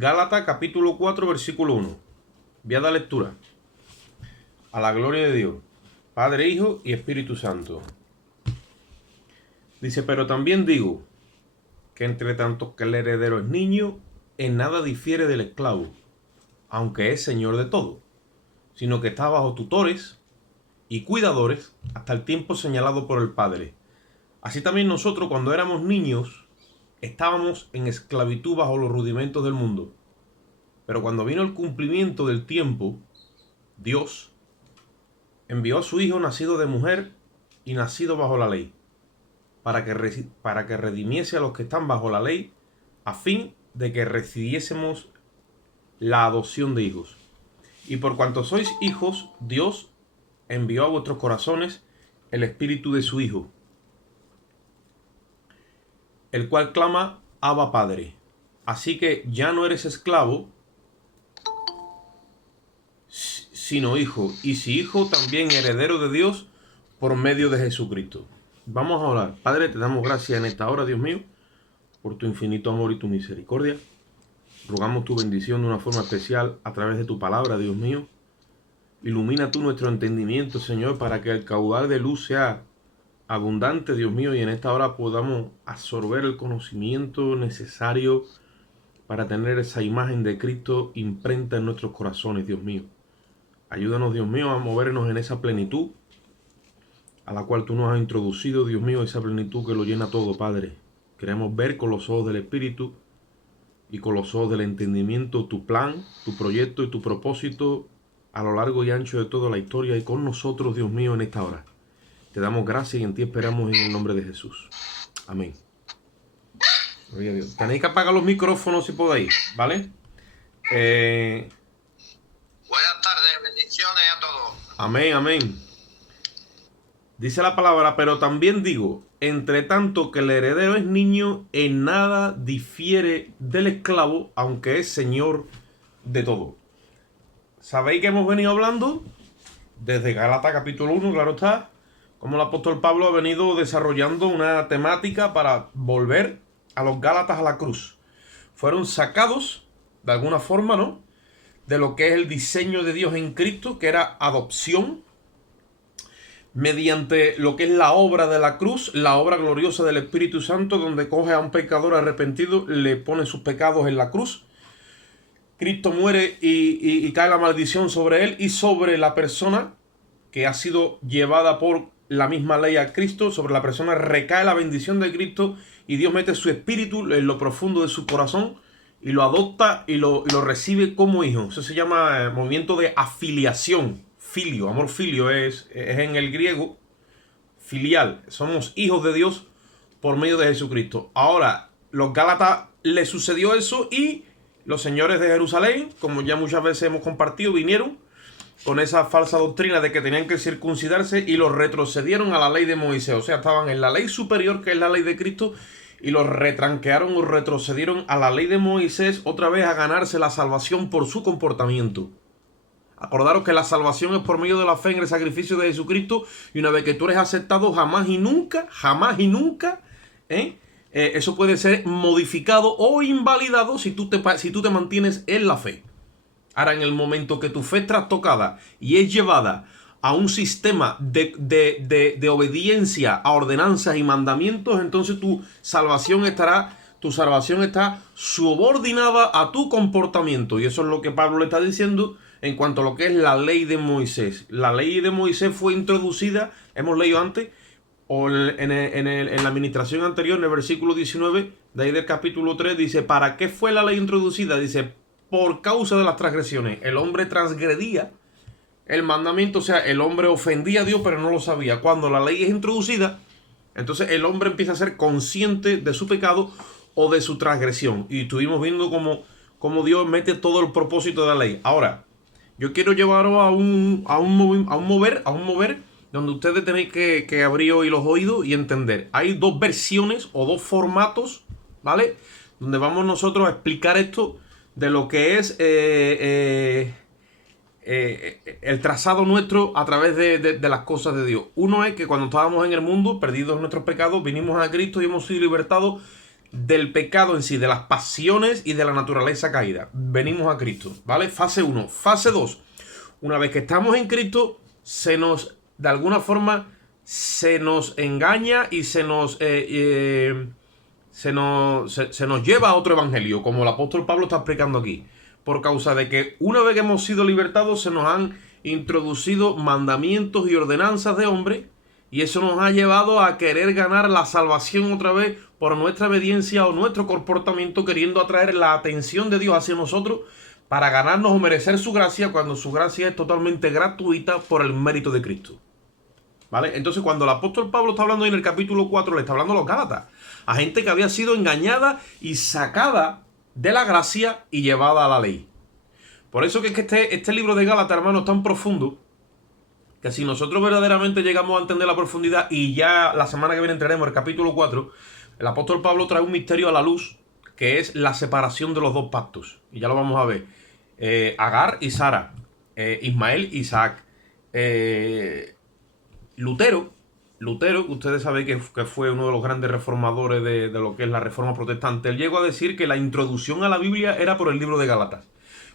Gálatas capítulo 4 versículo 1. Voy a dar lectura. A la gloria de Dios, Padre, Hijo y Espíritu Santo. Dice, pero también digo que entre tanto que el heredero es niño, en nada difiere del esclavo, aunque es señor de todo, sino que está bajo tutores y cuidadores hasta el tiempo señalado por el Padre. Así también nosotros, cuando éramos niños, estábamos en esclavitud bajo los rudimentos del mundo. Pero cuando vino el cumplimiento del tiempo, Dios envió a su Hijo nacido de mujer y nacido bajo la ley, para que redimiese a los que están bajo la ley, a fin de que recibiésemos la adopción de hijos. Y por cuanto sois hijos, Dios envió a vuestros corazones el espíritu de su Hijo, el cual clama, Abba Padre. Así que ya no eres esclavo, sino hijo, y si hijo, también heredero de Dios por medio de Jesucristo. Vamos a orar. Padre, te damos gracias en esta hora, Dios mío, por tu infinito amor y tu misericordia. Rogamos tu bendición de una forma especial a través de tu palabra, Dios mío. Ilumina tú nuestro entendimiento, Señor, para que el caudal de luz sea abundante, Dios mío, y en esta hora podamos absorber el conocimiento necesario para tener esa imagen de Cristo imprenta en nuestros corazones, Dios mío. Ayúdanos, Dios mío, a movernos en esa plenitud a la cual tú nos has introducido, Dios mío, esa plenitud que lo llena todo, Padre. Queremos ver con los ojos del Espíritu y con los ojos del entendimiento tu plan, tu proyecto y tu propósito a lo largo y ancho de toda la historia y con nosotros, Dios mío, en esta hora. Te damos gracias y en ti esperamos en el nombre de Jesús. Amén. Gloria a Dios. Tenéis que apagar los micrófonos si podéis, ¿vale? Buenas tardes, bendiciones a todos. Amén, amén. Dice la palabra, pero también digo, entre tanto que el heredero es niño, en nada difiere del esclavo, aunque es señor de todo. ¿Sabéis que hemos venido hablando? Desde Gálatas capítulo 1, claro está, como el apóstol Pablo ha venido desarrollando una temática para volver a los Gálatas a la cruz. Fueron sacados, de alguna forma, ¿no?, de lo que es el diseño de Dios en Cristo, que era adopción, mediante lo que es la obra de la cruz, la obra gloriosa del Espíritu Santo, donde coge a un pecador arrepentido, le pone sus pecados en la cruz. Cristo muere y cae la maldición sobre él y sobre la persona que ha sido llevada por la misma ley a Cristo. Sobre la persona recae la bendición de Cristo y Dios mete su espíritu en lo profundo de su corazón y lo adopta y lo recibe como hijo. Eso se llama movimiento de afiliación. Filio, amor filio es en el griego filial. Somos hijos de Dios por medio de Jesucristo. Ahora, los Gálatas les sucedió eso y los señores de Jerusalén, como ya muchas veces hemos compartido, vinieron con esa falsa doctrina de que tenían que circuncidarse y los retrocedieron a la ley de Moisés. O sea, estaban en la ley superior, que es la ley de Cristo, y los retranquearon o retrocedieron a la ley de Moisés, otra vez a ganarse la salvación por su comportamiento. Acordaros que la salvación es por medio de la fe en el sacrificio de Jesucristo, y una vez que tú eres aceptado, jamás y nunca, eso puede ser modificado o invalidado si tú te mantienes en la fe. Ahora, en el momento que tu fe es trastocada y es llevada a un sistema de obediencia a ordenanzas y mandamientos, entonces tu salvación está subordinada a tu comportamiento. Y eso es lo que Pablo le está diciendo en cuanto a lo que es la ley de Moisés. La ley de Moisés fue introducida, hemos leído antes, o en la administración anterior, en el versículo 19, de ahí del capítulo 3, dice, ¿para qué fue la ley introducida? Dice, por causa de las transgresiones. El hombre transgredía el mandamiento, o sea, el hombre ofendía a Dios, pero no lo sabía. Cuando la ley es introducida, entonces el hombre empieza a ser consciente de su pecado o de su transgresión. Y estuvimos viendo cómo Dios mete todo el propósito de la ley. Ahora, yo quiero llevaros a un mover donde ustedes tenéis que abrir hoy los oídos y entender. Hay dos versiones o dos formatos, ¿vale?, donde vamos nosotros a explicar esto de lo que es el trazado nuestro a través de las cosas de Dios. Uno es que cuando estábamos en el mundo, perdidos en nuestros pecados, vinimos a Cristo y hemos sido libertados del pecado en sí, de las pasiones y de la naturaleza caída. Venimos a Cristo, ¿vale? Fase 1. Fase 2. Una vez que estamos en Cristo, de alguna forma, se nos engaña y se nos lleva a otro evangelio, como el apóstol Pablo está explicando aquí. Por causa de que una vez que hemos sido libertados, se nos han introducido mandamientos y ordenanzas de hombre, y eso nos ha llevado a querer ganar la salvación otra vez por nuestra obediencia o nuestro comportamiento, queriendo atraer la atención de Dios hacia nosotros para ganarnos o merecer su gracia, cuando su gracia es totalmente gratuita por el mérito de Cristo. ¿Vale? Entonces, cuando el apóstol Pablo está hablando en el capítulo 4, le está hablando a los Gálatas, a gente que había sido engañada y sacada de la gracia y llevada a la ley. Por eso que es que este libro de Gálatas, hermano, es tan profundo, que si nosotros verdaderamente llegamos a entender la profundidad, y ya la semana que viene entraremos el capítulo 4, el apóstol Pablo trae un misterio a la luz, que es la separación de los dos pactos. Y ya lo vamos a ver. Agar y Sara, Ismael y Isaac, Lutero, ustedes saben que fue uno de los grandes reformadores de lo que es la reforma protestante. Él llegó a decir que la introducción a la Biblia era por el libro de Gálatas.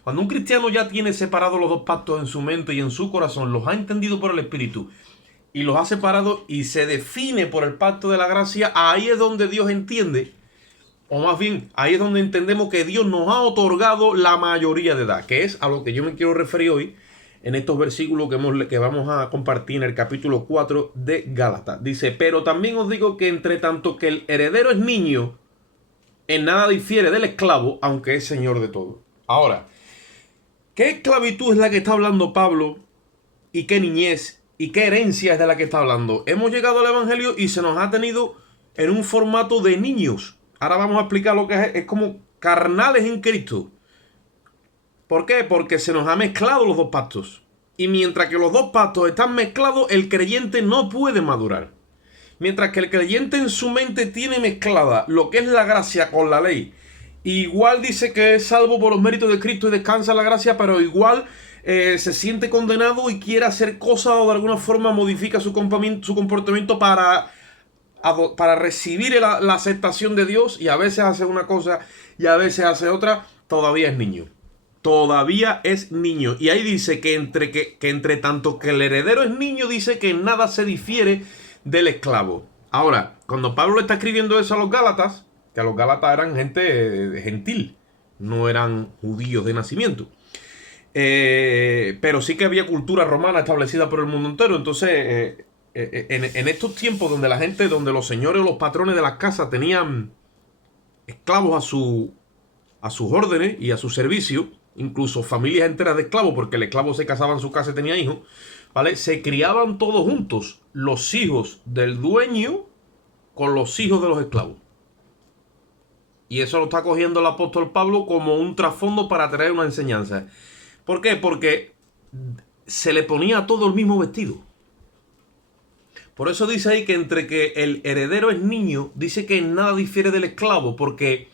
Cuando un cristiano ya tiene separados los dos pactos en su mente y en su corazón, los ha entendido por el Espíritu y los ha separado y se define por el pacto de la gracia, ahí es donde Dios entiende, o más bien, ahí es donde entendemos que Dios nos ha otorgado la mayoría de edad, que es a lo que yo me quiero referir hoy en estos versículos que vamos a compartir en el capítulo 4 de Gálatas. Dice: pero también os digo que entre tanto que el heredero es niño, en nada difiere del esclavo, aunque es señor de todo. Ahora, ¿qué esclavitud es la que está hablando Pablo? ¿Y qué niñez? ¿Y qué herencia es de la que está hablando? Hemos llegado al evangelio y se nos ha tenido en un formato de niños. Ahora vamos a explicar lo que es como carnales en Cristo. ¿Por qué? Porque se nos ha mezclado los dos pactos. Y mientras que los dos pactos están mezclados, el creyente no puede madurar. Mientras que el creyente en su mente tiene mezclada lo que es la gracia con la ley, igual dice que es salvo por los méritos de Cristo y descansa en la gracia, pero igual se siente condenado y quiere hacer cosas o de alguna forma modifica su comportamiento para recibir la aceptación de Dios, y a veces hace una cosa y a veces hace otra. Todavía es niño. Todavía es niño. Y ahí dice que entre tanto que el heredero es niño, dice que en nada se difiere del esclavo. Ahora, cuando Pablo le está escribiendo eso a los Gálatas, que a los Gálatas eran gente gentil, no eran judíos de nacimiento, pero sí que había cultura romana establecida por el mundo entero. Entonces, en estos tiempos donde los señores o los patrones de las casas tenían esclavos a sus órdenes y a su servicio, incluso familias enteras de esclavos, porque el esclavo se casaba en su casa y tenía hijos, ¿vale? Se criaban todos juntos, los hijos del dueño con los hijos de los esclavos. Y eso lo está cogiendo el apóstol Pablo como un trasfondo para traer una enseñanza. ¿Por qué? Porque se le ponía a todo el mismo vestido. Por eso dice ahí que entre que el heredero es niño, dice que en nada difiere del esclavo, porque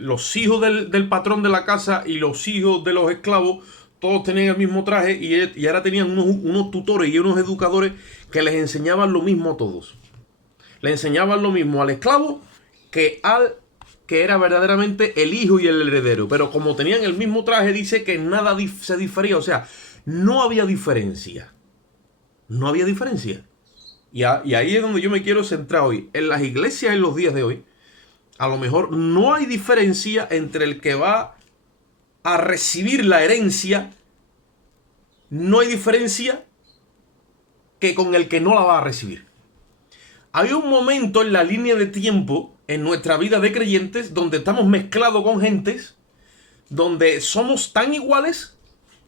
los hijos del patrón de la casa y los hijos de los esclavos, todos tenían el mismo traje, y ahora tenían unos tutores y unos educadores que les enseñaban lo mismo a todos. Le enseñaban lo mismo al esclavo que al que era verdaderamente el hijo y el heredero. Pero como tenían el mismo traje, dice que nada se difería. O sea, no había diferencia. No había diferencia. Y ahí es donde yo me quiero centrar hoy. En las iglesias en los días de hoy, a lo mejor no hay diferencia entre el que va a recibir la herencia. No hay diferencia que con el que no la va a recibir. Hay un momento en la línea de tiempo en nuestra vida de creyentes donde estamos mezclados con gentes, donde somos tan iguales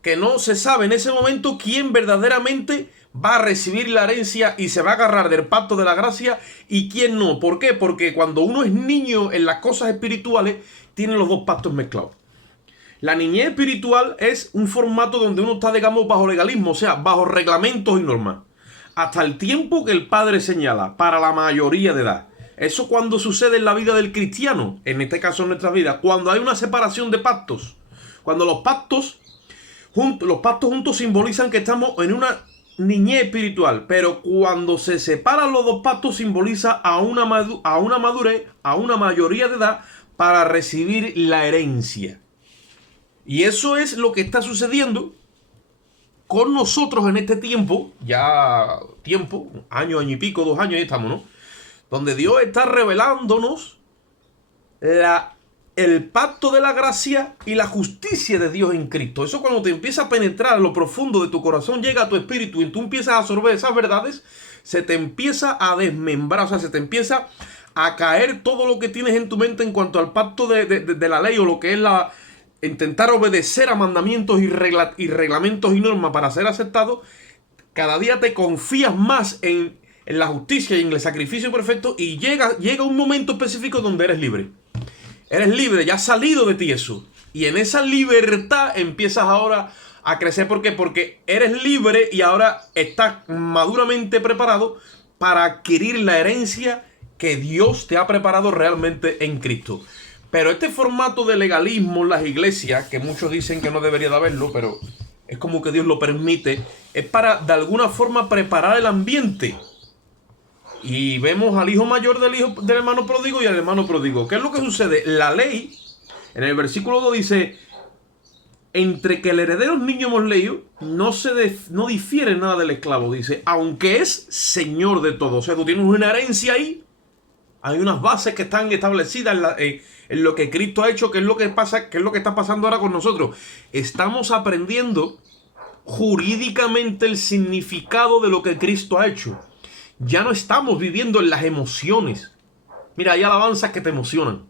que no se sabe en ese momento quién verdaderamente va a recibir la herencia y se va a agarrar del pacto de la gracia y quién no. ¿Por qué? Porque cuando uno es niño en las cosas espirituales, tiene los dos pactos mezclados. La niñez espiritual es un formato donde uno está, digamos, bajo legalismo, o sea, bajo reglamentos y normas, hasta el tiempo que el Padre señala, para la mayoría de edad. Eso cuando sucede en la vida del cristiano, en este caso en nuestra vida, cuando hay una separación de pactos, cuando los pactos juntos simbolizan que estamos en una niñez espiritual, pero cuando se separan los dos pactos simboliza a una madurez, a una mayoría de edad para recibir la herencia. Y eso es lo que está sucediendo con nosotros en este tiempo, año y pico, 2 años, ahí estamos, ¿no? Donde Dios está revelándonos el pacto de la gracia y la justicia de Dios en Cristo. Eso cuando te empieza a penetrar a lo profundo de tu corazón, llega a tu espíritu y tú empiezas a absorber esas verdades, se te empieza a desmembrar, o sea, se te empieza a caer todo lo que tienes en tu mente en cuanto al pacto de la ley o lo que es intentar obedecer a mandamientos y reglamentos y normas para ser aceptado. Cada día te confías más en la justicia y en el sacrificio perfecto y llega un momento específico donde eres libre. Eres libre, ya ha salido de ti eso. Y en esa libertad empiezas ahora a crecer. ¿Por qué? Porque eres libre y ahora estás maduramente preparado para adquirir la herencia que Dios te ha preparado realmente en Cristo. Pero este formato de legalismo en las iglesias, que muchos dicen que no debería de haberlo, pero es como que Dios lo permite, es para de alguna forma preparar el ambiente. Y vemos al hijo mayor del hermano pródigo y al hermano pródigo. ¿Qué es lo que sucede? La ley, en el versículo 2 dice, entre que el heredero es niño hemos leído, no difiere nada del esclavo. Dice, aunque es señor de todo. O sea, tú tienes una herencia ahí. Hay unas bases que están establecidas en lo que Cristo ha hecho, que es lo que pasa, que es lo que está pasando ahora con nosotros. Estamos aprendiendo jurídicamente el significado de lo que Cristo ha hecho. Ya no estamos viviendo en las emociones. Mira, hay alabanzas que te emocionan.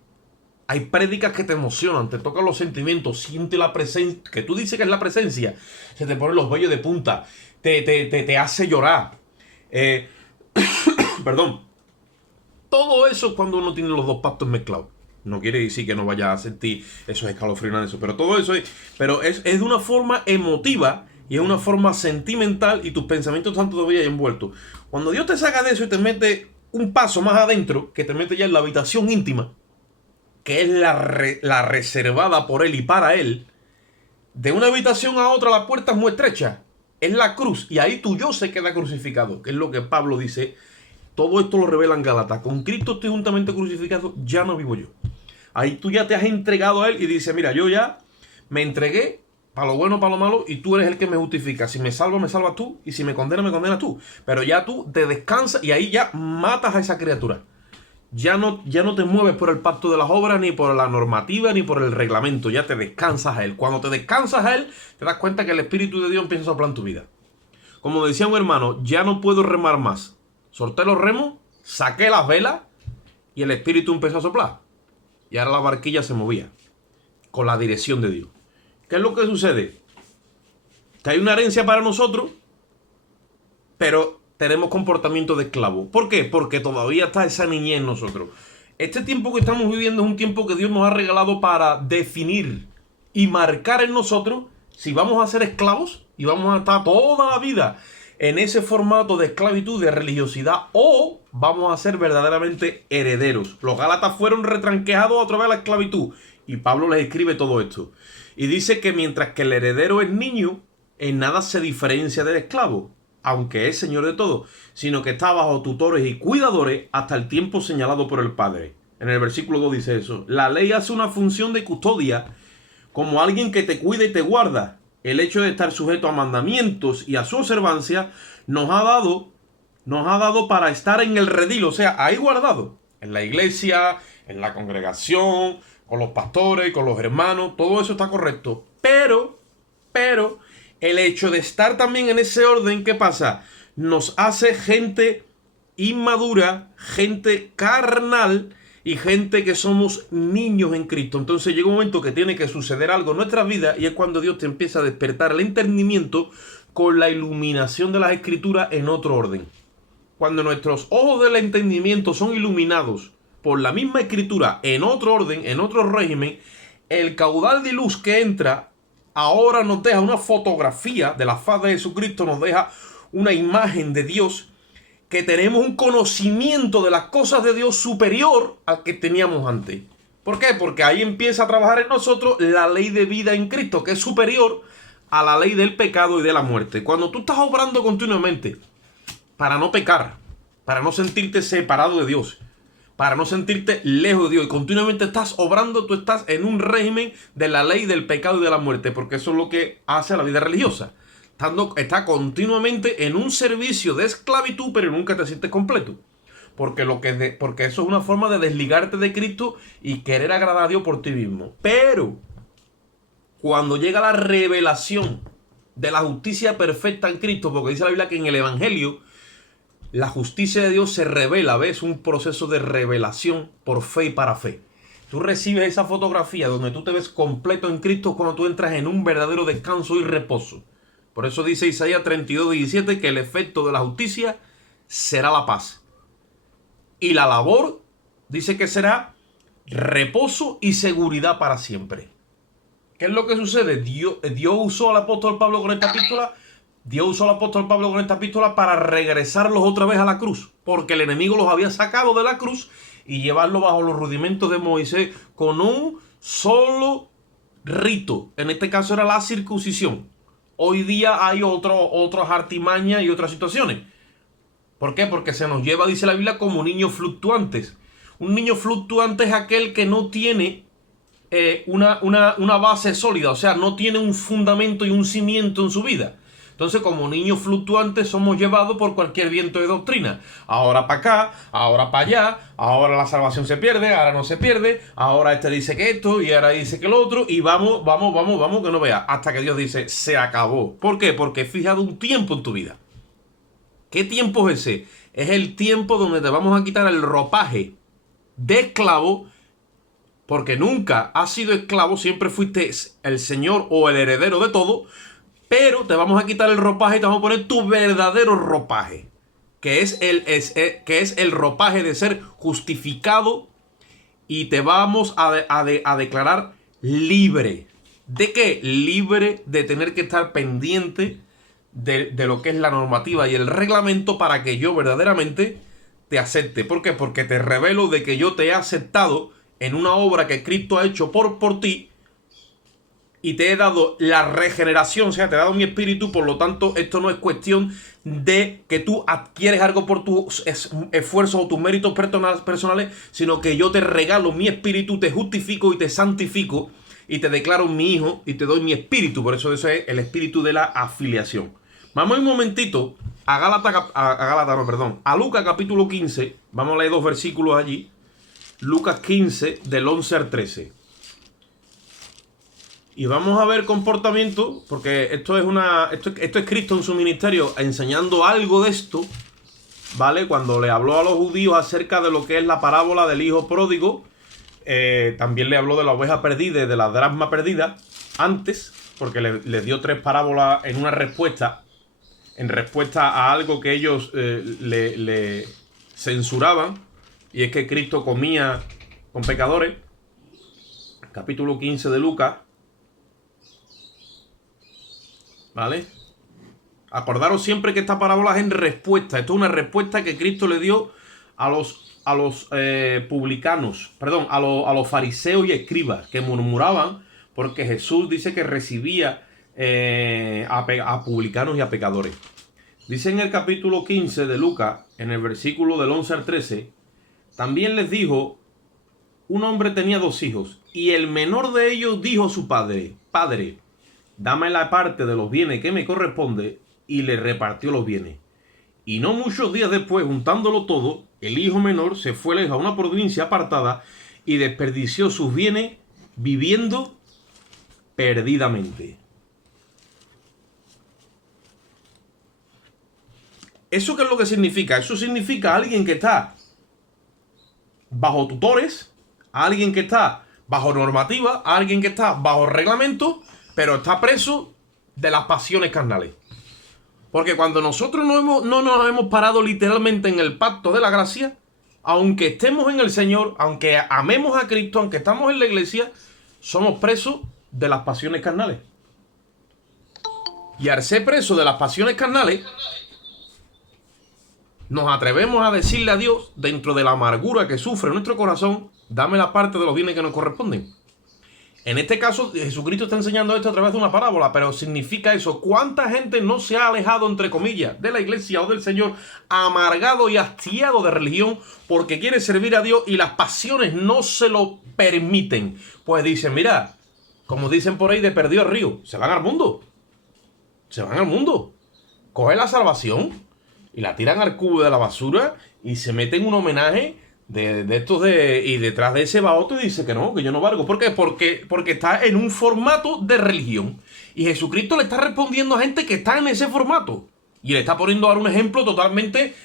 Hay prédicas que te emocionan, te tocan los sentimientos, siente la presencia, que tú dices que es la presencia, se te ponen los vellos de punta, te hace llorar. Perdón. Todo eso cuando uno tiene los dos pactos mezclados. No quiere decir que no vaya a sentir esos escalofríos, pero todo eso es de una forma emotiva y es una forma sentimental y tus pensamientos están todavía envueltos. Cuando Dios te saca de eso y te mete un paso más adentro, que te mete ya en la habitación íntima, que es la reservada por Él y para Él, de una habitación a otra la puerta es muy estrecha, es la cruz, y ahí tu yo se queda crucificado, que es lo que Pablo dice. Todo esto lo revela en Gálatas. Con Cristo estoy juntamente crucificado, ya no vivo yo. Ahí tú ya te has entregado a Él y dices, mira, yo ya me entregué para lo bueno, para lo malo, y tú eres el que me justifica. Si me salvas tú, y si me condenas tú. Pero ya tú te descansas y ahí ya matas a esa criatura. Ya no te mueves por el pacto de las obras, ni por la normativa, ni por el reglamento. Ya te descansas a Él. Cuando te descansas a Él, te das cuenta que el Espíritu de Dios empieza a soplar en tu vida. Como decía un hermano, ya no puedo remar más. Solté los remos, saqué las velas y el Espíritu empezó a soplar. Y ahora la barquilla se movía con la dirección de Dios. ¿Qué es lo que sucede? Que hay una herencia para nosotros, pero tenemos comportamiento de esclavo. ¿Por qué? Porque todavía está esa niñez en nosotros. Este tiempo que estamos viviendo es un tiempo que Dios nos ha regalado para definir y marcar en nosotros si vamos a ser esclavos y vamos a estar toda la vida en ese formato de esclavitud, de religiosidad, o vamos a ser verdaderamente herederos. Los Gálatas fueron retranqueados otra vez a la esclavitud y Pablo les escribe todo esto. Y dice que mientras que el heredero es niño, en nada se diferencia del esclavo, aunque es señor de todo, sino que está bajo tutores y cuidadores hasta el tiempo señalado por el Padre. En el versículo 2 dice eso. La ley hace una función de custodia como alguien que te cuida y te guarda. El hecho de estar sujeto a mandamientos y a su observancia nos ha dado para estar en el redil, o sea, ahí guardado, en la iglesia, en la congregación, con los pastores, con los hermanos, todo eso está correcto. Pero, el hecho de estar también en ese orden, ¿qué pasa? Nos hace gente inmadura, gente carnal y gente que somos niños en Cristo. Entonces llega un momento que tiene que suceder algo en nuestras vidas y es cuando Dios te empieza a despertar el entendimiento con la iluminación de las Escrituras en otro orden. Cuando nuestros ojos del entendimiento son iluminados por la misma Escritura en otro orden, en otro régimen, el caudal de luz que entra ahora nos deja una fotografía de la faz de Jesucristo, nos deja una imagen de Dios, que tenemos un conocimiento de las cosas de Dios superior al que teníamos antes. ¿Por qué? Porque ahí empieza a trabajar en nosotros la ley de vida en Cristo, que es superior a la ley del pecado y de la muerte. Cuando tú estás obrando continuamente para no pecar, para no sentirte separado de Dios, para no sentirte lejos de Dios, y continuamente estás obrando, tú estás en un régimen de la ley del pecado y de la muerte, porque eso es lo que hace la vida religiosa. Está continuamente en un servicio de esclavitud, pero nunca te sientes completo. Porque eso es una forma de desligarte de Cristo y querer agradar a Dios por ti mismo. Pero cuando llega la revelación de la justicia perfecta en Cristo, porque dice la Biblia que en el Evangelio la justicia de Dios se revela, ¿ves? Un proceso de revelación por fe y para fe. Tú recibes esa fotografía donde tú te ves completo en Cristo cuando tú entras en un verdadero descanso y reposo. Por eso dice Isaías 32:17 que el efecto de la justicia será la paz. Y la labor dice que será reposo y seguridad para siempre. ¿Qué es lo que sucede? Dios usó al apóstol Pablo con esta epístola. Dios usó al apóstol Pablo con esta epístola para regresarlos otra vez a la cruz. Porque el enemigo los había sacado de la cruz y llevarlos bajo los rudimentos de Moisés con un solo rito. En este caso era la circuncisión. Hoy día hay otras artimañas y otras situaciones. ¿Por qué? Porque se nos lleva, dice la Biblia, como niños fluctuantes. Un niño fluctuante es aquel que no tiene una base sólida, o sea, no tiene un fundamento y un cimiento en su vida. Entonces, como niños fluctuantes somos llevados por cualquier viento de doctrina. Ahora para acá, ahora para allá, ahora la salvación se pierde, ahora no se pierde, ahora este dice que esto y ahora dice que lo otro, y vamos, que no vea, hasta que Dios dice, se acabó. ¿Por qué? Porque he fijado un tiempo en tu vida. ¿Qué tiempo es ese? Es el tiempo donde te vamos a quitar el ropaje de esclavo, porque nunca has sido esclavo, siempre fuiste el señor o el heredero de todo, pero te vamos a quitar el ropaje y te vamos a poner tu verdadero ropaje, que es el ropaje de ser justificado, y te vamos a declarar libre. ¿De qué? Libre de tener que estar pendiente de lo que es la normativa y el reglamento para que yo verdaderamente te acepte. ¿Por qué? Porque te revelo de que yo te he aceptado en una obra que Cristo ha hecho por ti, y te he dado la regeneración, o sea, te he dado mi espíritu. Por lo tanto, esto no es cuestión de que tú adquieres algo por tus esfuerzos o tus méritos personales, sino que yo te regalo mi espíritu, te justifico y te santifico, y te declaro mi hijo y te doy mi espíritu. Por eso es el espíritu de la afiliación. Vamos un momentito a Lucas capítulo 15. Vamos a leer 2 versículos allí. Lucas 15 del 11 al 13. Y vamos a ver comportamiento, porque esto es Cristo en su ministerio enseñando algo de esto, ¿vale? Cuando le habló a los judíos acerca de lo que es la parábola del hijo pródigo, también le habló de la oveja perdida y de la dracma perdida antes, porque le dio 3 parábolas en una respuesta, en respuesta a algo que ellos le censuraban, y es que Cristo comía con pecadores. Capítulo 15 de Lucas. ¿Vale? Acordaros siempre que esta parábola es en respuesta. Esto es una respuesta que Cristo le dio a los publicanos, perdón, a los fariseos y escribas que murmuraban porque Jesús dice que recibía a publicanos y a pecadores. Dice en el capítulo 15 de Lucas, en el versículo del 11 al 13, también les dijo: un hombre tenía 2 hijos, y el menor de ellos dijo a su padre: Padre, dame la parte de los bienes que me corresponde, y le repartió los bienes. Y no muchos días después, juntándolo todo, el hijo menor se fue lejos a una provincia apartada y desperdició sus bienes viviendo perdidamente. ¿Eso qué es lo que significa? Eso significa alguien que está bajo tutores, alguien que está bajo normativa, alguien que está bajo reglamento, pero está preso de las pasiones carnales. Porque cuando nosotros no nos hemos parado literalmente en el pacto de la gracia, aunque estemos en el Señor, aunque amemos a Cristo, aunque estamos en la iglesia, somos presos de las pasiones carnales. Y al ser presos de las pasiones carnales, nos atrevemos a decirle a Dios, dentro de la amargura que sufre nuestro corazón: dame la parte de los bienes que nos corresponden. En este caso, Jesucristo está enseñando esto a través de una parábola, pero significa eso. ¿Cuánta gente no se ha alejado, entre comillas, de la iglesia o del Señor, amargado y hastiado de religión porque quiere servir a Dios y las pasiones no se lo permiten? Pues dicen, mira, como dicen por ahí, de perdido al río, se van al mundo. Se van al mundo. Cogen la salvación y la tiran al cubo de la basura y se meten un homenaje de estos y detrás de ese va otro y dice que no, que yo no valgo. ¿Por qué? Porque está en un formato de religión. Y Jesucristo le está respondiendo a gente que está en ese formato. Y le está poniendo ahora un ejemplo totalmente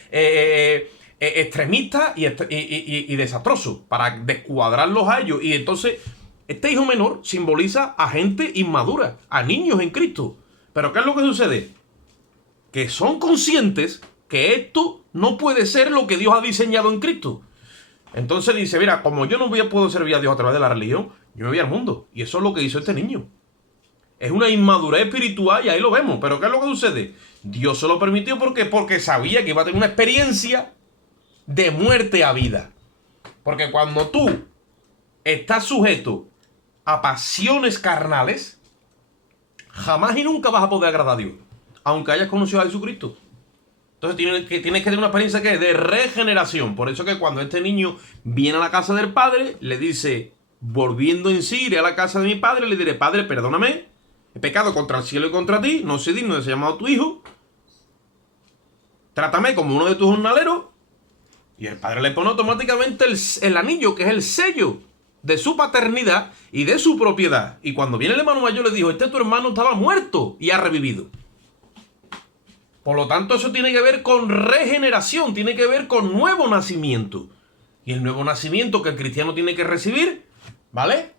extremista y desastroso para descuadrarlos a ellos. Y entonces, este hijo menor simboliza a gente inmadura, a niños en Cristo. Pero ¿qué es lo que sucede? Que son conscientes que esto no puede ser lo que Dios ha diseñado en Cristo. Entonces dice, mira, como yo no puedo servir a Dios a través de la religión, yo me voy al mundo. Y eso es lo que hizo este niño. Es una inmadurez espiritual y ahí lo vemos. Pero ¿qué es lo que sucede? Dios se lo permitió porque sabía que iba a tener una experiencia de muerte a vida. Porque cuando tú estás sujeto a pasiones carnales, jamás y nunca vas a poder agradar a Dios, aunque hayas conocido a Jesucristo. Entonces tienes que tener una experiencia que es de regeneración. Por eso que cuando este niño viene a la casa del padre, le dice, volviendo en sí, iré a la casa de mi padre, le diré, Padre, perdóname, he pecado contra el cielo y contra ti, no soy digno de ser llamado tu hijo, trátame como uno de tus jornaleros. Y el padre le pone automáticamente el anillo, que es el sello de su paternidad y de su propiedad. Y cuando viene el hermano mayor le dijo, tu hermano estaba muerto y ha revivido. Por lo tanto, eso tiene que ver con regeneración, tiene que ver con nuevo nacimiento. Y el nuevo nacimiento que el cristiano tiene que recibir, ¿vale?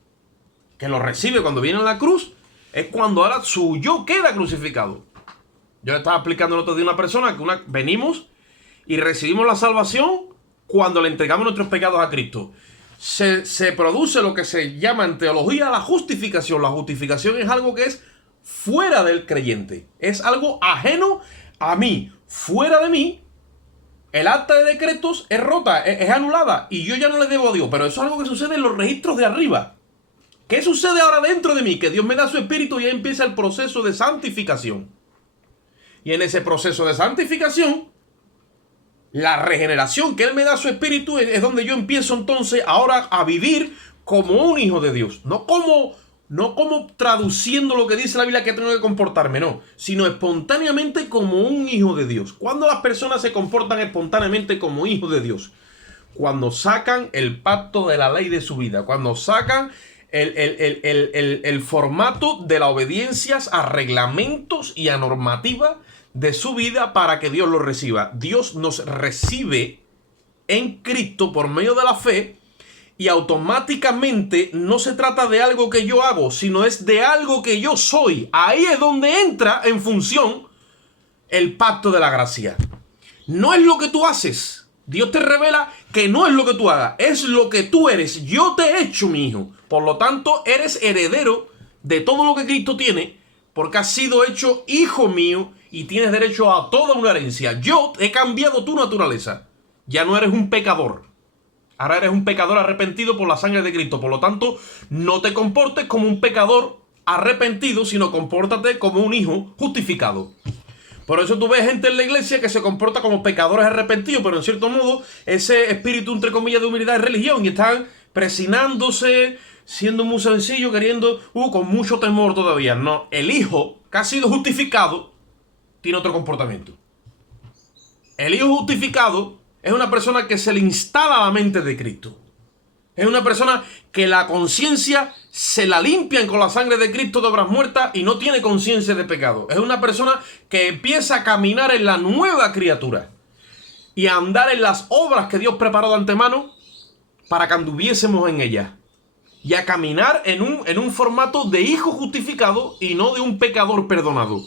Que lo recibe cuando viene a la cruz, es cuando ahora su yo queda crucificado. Yo le estaba explicando el otro día a una persona que venimos y recibimos la salvación cuando le entregamos nuestros pecados a Cristo. Se produce lo que se llama en teología la justificación. La justificación es algo que es fuera del creyente. Es algo ajeno a mí. Fuera de mí, el acta de decretos es rota, es anulada y yo ya no le debo a Dios. Pero eso es algo que sucede en los registros de arriba. ¿Qué sucede ahora dentro de mí? Que Dios me da su espíritu y ya empieza el proceso de santificación. Y en ese proceso de santificación, la regeneración que Él me da su espíritu es donde yo empiezo entonces ahora a vivir como un hijo de Dios. No como traduciendo lo que dice la Biblia que tengo que comportarme, no. Sino espontáneamente como un hijo de Dios. ¿Cuándo las personas se comportan espontáneamente como hijos de Dios? Cuando sacan el pacto de la ley de su vida. Cuando sacan el formato de las obediencias a reglamentos y a normativa de su vida para que Dios lo reciba. Dios nos recibe en Cristo por medio de la fe y automáticamente no se trata de algo que yo hago, sino es de algo que yo soy. Ahí es donde entra en función el pacto de la gracia. No es lo que tú haces. Dios te revela que no es lo que tú hagas, es lo que tú eres. Yo te he hecho mi hijo. Por lo tanto, eres heredero de todo lo que Cristo tiene, porque has sido hecho hijo mío y tienes derecho a toda una herencia. Yo he cambiado tu naturaleza. Ya no eres un pecador. Ahora eres un pecador arrepentido por la sangre de Cristo. Por lo tanto, no te comportes como un pecador arrepentido, sino compórtate como un hijo justificado. Por eso tú ves gente en la iglesia que se comporta como pecadores arrepentidos, pero en cierto modo ese espíritu, entre comillas, de humildad es religión y están presinándose, siendo muy sencillo, queriendo, con mucho temor todavía. No, el hijo que ha sido justificado tiene otro comportamiento. El hijo justificado es una persona que se le instala a la mente de Cristo. Es una persona que la conciencia se la limpian con la sangre de Cristo de obras muertas y no tiene conciencia de pecado. Es una persona que empieza a caminar en la nueva criatura y a andar en las obras que Dios preparó de antemano para que anduviésemos en ellas. Y a caminar en un formato de hijo justificado y no de un pecador perdonado.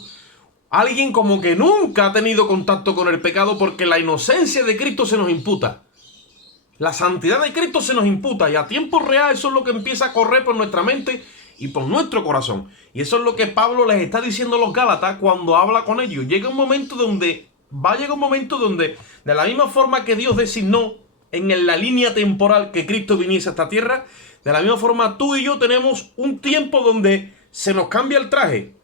Alguien como que nunca ha tenido contacto con el pecado porque la inocencia de Cristo se nos imputa. La santidad de Cristo se nos imputa y a tiempo real eso es lo que empieza a correr por nuestra mente y por nuestro corazón. Y eso es lo que Pablo les está diciendo a los Gálatas cuando habla con ellos. Va a llegar un momento donde, de la misma forma que Dios designó en la línea temporal que Cristo viniese a esta tierra, De la misma forma, tú y yo tenemos un tiempo donde se nos cambia el traje.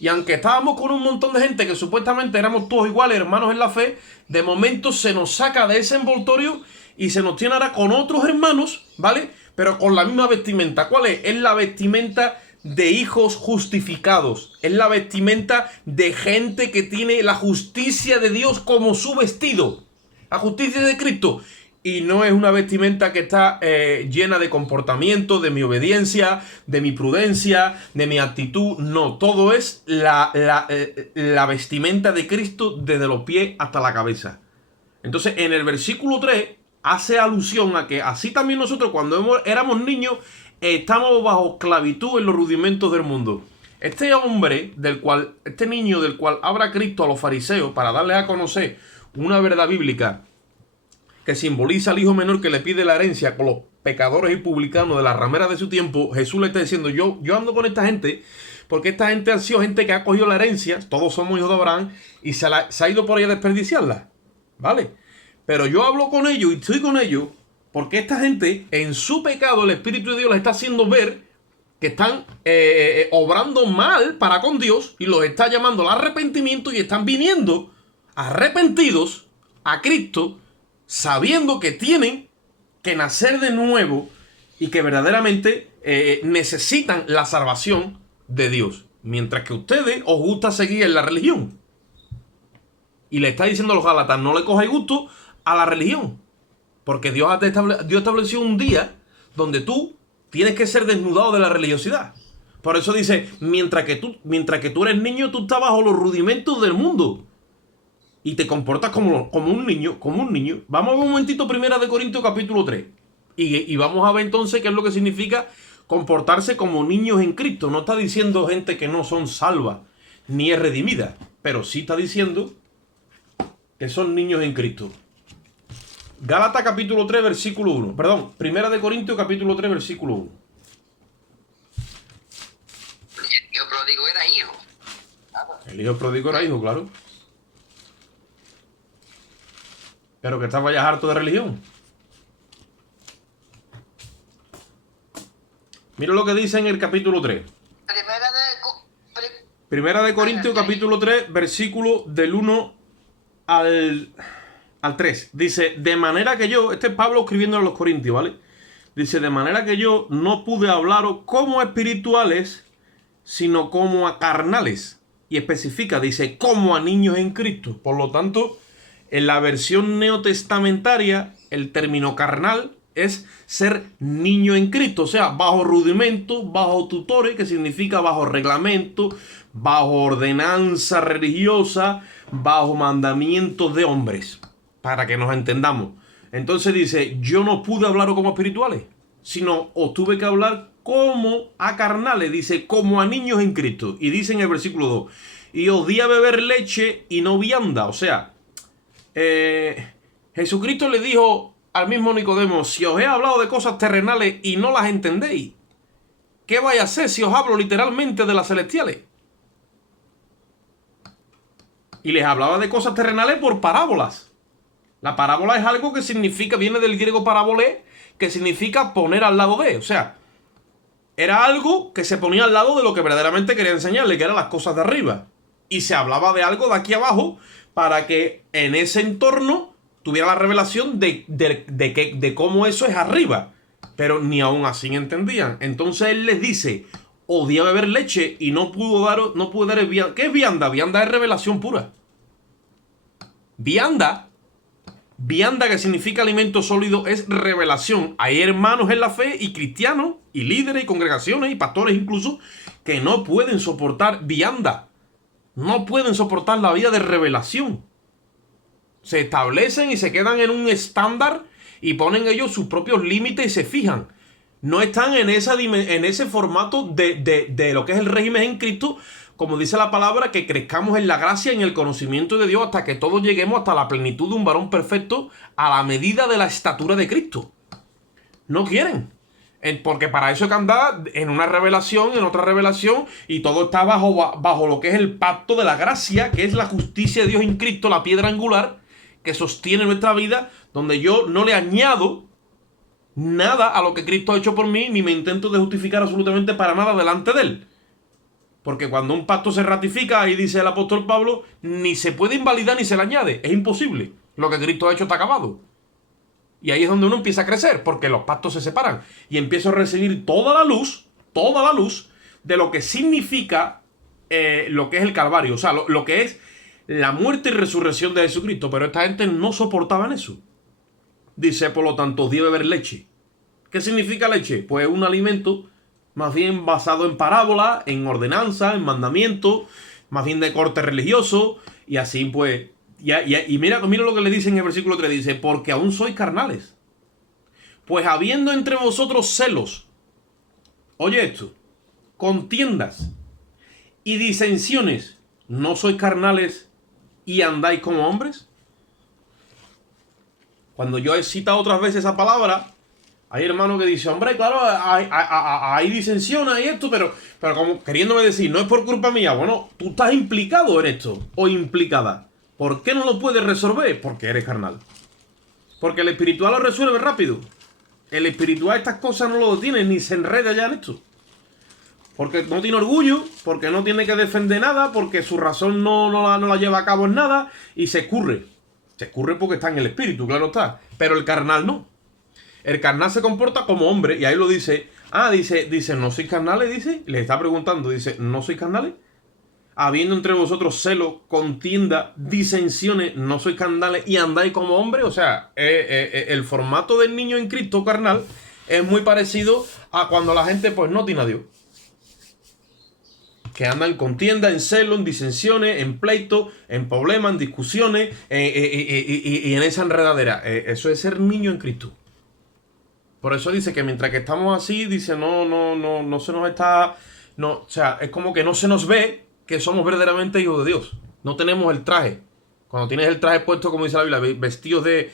Y aunque estábamos con un montón de gente que supuestamente éramos todos iguales, hermanos en la fe, de momento se nos saca de ese envoltorio y se nos tiene ahora con otros hermanos, ¿vale? Pero con la misma vestimenta. ¿Cuál es? Es la vestimenta de hijos justificados. Es la vestimenta de gente que tiene la justicia de Dios como su vestido. La justicia de Cristo. Y no es una vestimenta que está llena de comportamiento, de mi obediencia, de mi prudencia, de mi actitud. No, todo es la vestimenta de Cristo desde los pies hasta la cabeza. Entonces, en el versículo 3 hace alusión a que así también nosotros cuando éramos niños estamos bajo esclavitud en los rudimentos del mundo. Este niño del cual habla Cristo a los fariseos para darles a conocer una verdad bíblica que simboliza al hijo menor que le pide la herencia con los pecadores y publicanos de la ramera de su tiempo, Jesús le está diciendo, yo ando con esta gente, porque esta gente ha sido gente que ha cogido la herencia, todos somos hijos de Abraham, y se ha ido por ahí a desperdiciarla, ¿vale? Pero yo hablo con ellos y estoy con ellos, porque esta gente, en su pecado, el Espíritu de Dios les está haciendo ver que están obrando mal para con Dios, y los está llamando al arrepentimiento, y están viniendo arrepentidos a Cristo, sabiendo que tienen que nacer de nuevo y que verdaderamente necesitan la salvación de Dios. Mientras que a ustedes os gusta seguir en la religión. Y le está diciendo a los Gálatas, no le cojáis gusto a la religión. Porque Dios estableció un día donde tú tienes que ser desnudado de la religiosidad. Por eso dice, mientras que tú eres niño, tú estás bajo los rudimentos del mundo. Y te comportas como un niño. Vamos a ver un momentito 1 Corintios capítulo 3. Y vamos a ver entonces qué es lo que significa comportarse como niños en Cristo. No está diciendo gente que no son salvas, ni es redimida. Pero sí está diciendo que son niños en Cristo. Gálatas capítulo 3, versículo 1. Perdón, 1 Corintios capítulo 3, versículo 1. El hijo pródigo era hijo. El hijo pródigo era hijo, claro. Pero que estaba ya harto de religión. Mira lo que dice en el capítulo 3. Primera de Corintios capítulo 3, versículo del 1 al 3. Dice, de manera que yo, este es Pablo escribiendo a los Corintios, ¿vale? Dice, de manera que yo no pude hablaros como a espirituales, sino como a carnales. Y especifica, dice, como a niños en Cristo. Por lo tanto, en la versión neotestamentaria, el término carnal es ser niño en Cristo. O sea, bajo rudimento, bajo tutores, que significa bajo reglamento, bajo ordenanza religiosa, bajo mandamientos de hombres. Para que nos entendamos. Entonces dice, yo no pude hablaros como espirituales, sino os tuve que hablar como a carnales. Dice, como a niños en Cristo. Y dice en el versículo 2, y os di a beber leche y no vianda. O sea, Jesucristo le dijo al mismo Nicodemo, si os he hablado de cosas terrenales y no las entendéis, ¿qué vais a hacer si os hablo literalmente de las celestiales? Y les hablaba de cosas terrenales por parábolas. La parábola es algo que significa, viene del griego parabolé, que significa poner al lado de. O sea, era algo que se ponía al lado de lo que verdaderamente quería enseñarle, que eran las cosas de arriba. Y se hablaba de algo de aquí abajo para que en ese entorno tuviera la revelación de cómo eso es arriba. Pero ni aún así entendían. Entonces él les dice, odia beber leche y no pude dar vianda. ¿Qué es vianda? Vianda es revelación pura. Vianda, que significa alimento sólido, es revelación. Hay hermanos en la fe y cristianos y líderes y congregaciones y pastores incluso que no pueden soportar vianda. No pueden soportar la vida de revelación. Se establecen y se quedan en un estándar y ponen ellos sus propios límites y se fijan. No están en ese formato de lo que es el régimen en Cristo, como dice la palabra, que crezcamos en la gracia y en el conocimiento de Dios hasta que todos lleguemos hasta la plenitud de un varón perfecto a la medida de la estatura de Cristo. No quieren. Porque para eso hay que andar en una revelación, en otra revelación, y todo está bajo lo que es el pacto de la gracia, que es la justicia de Dios en Cristo, la piedra angular, que sostiene nuestra vida, donde yo no le añado nada a lo que Cristo ha hecho por mí, ni me intento de justificar absolutamente para nada delante de Él. Porque cuando un pacto se ratifica, ahí dice el apóstol Pablo, ni se puede invalidar ni se le añade. Es imposible. Lo que Cristo ha hecho está acabado. Y ahí es donde uno empieza a crecer, porque los pactos se separan. Y empiezo a recibir toda la luz de lo que significa lo que es el Calvario. O sea, lo que es la muerte y resurrección de Jesucristo. Pero esta gente no soportaban eso. Dice, por lo tanto, os di a beber leche. ¿Qué significa leche? Pues un alimento más bien basado en parábola, en ordenanza, en mandamiento, más bien de corte religioso, y así pues, y mira lo que le dice en el versículo 3, dice, porque aún sois carnales, pues habiendo entre vosotros celos, oye esto, contiendas y disensiones, ¿no sois carnales y andáis como hombres? Cuando yo he citado otras veces esa palabra, hay hermanos que dicen, hombre, claro, hay disensiones y esto, pero como queriéndome decir, no es por culpa mía. Bueno, tú estás implicado en esto, o implicada. ¿Por qué no lo puedes resolver? Porque eres carnal. Porque el espiritual lo resuelve rápido. El espiritual estas cosas no lo tiene, ni se enreda ya en esto. Porque no tiene orgullo, porque no tiene que defender nada, porque su razón no la lleva a cabo en nada, y se escurre. Se escurre porque está en el espíritu, claro está. Pero el carnal no. El carnal se comporta como hombre, y ahí lo dice. Dice, ¿no sois carnales? Dice, le está preguntando, dice, ¿no sois carnales? Habiendo entre vosotros celo, contienda, disensiones, ¿no sois carnales y andáis como hombre? O sea, el formato del niño en Cristo carnal es muy parecido a cuando la gente pues no tiene a Dios. Que andan en contienda, en celo, en disensiones, en pleito, en problemas, en discusiones, y en esa enredadera. Eso es ser niño en Cristo. Por eso dice que mientras que estamos así, dice, no se nos está... No, o sea, es como que no se nos ve que somos verdaderamente hijos de Dios. No tenemos el traje. Cuando tienes el traje puesto, como dice la Biblia, vestidos de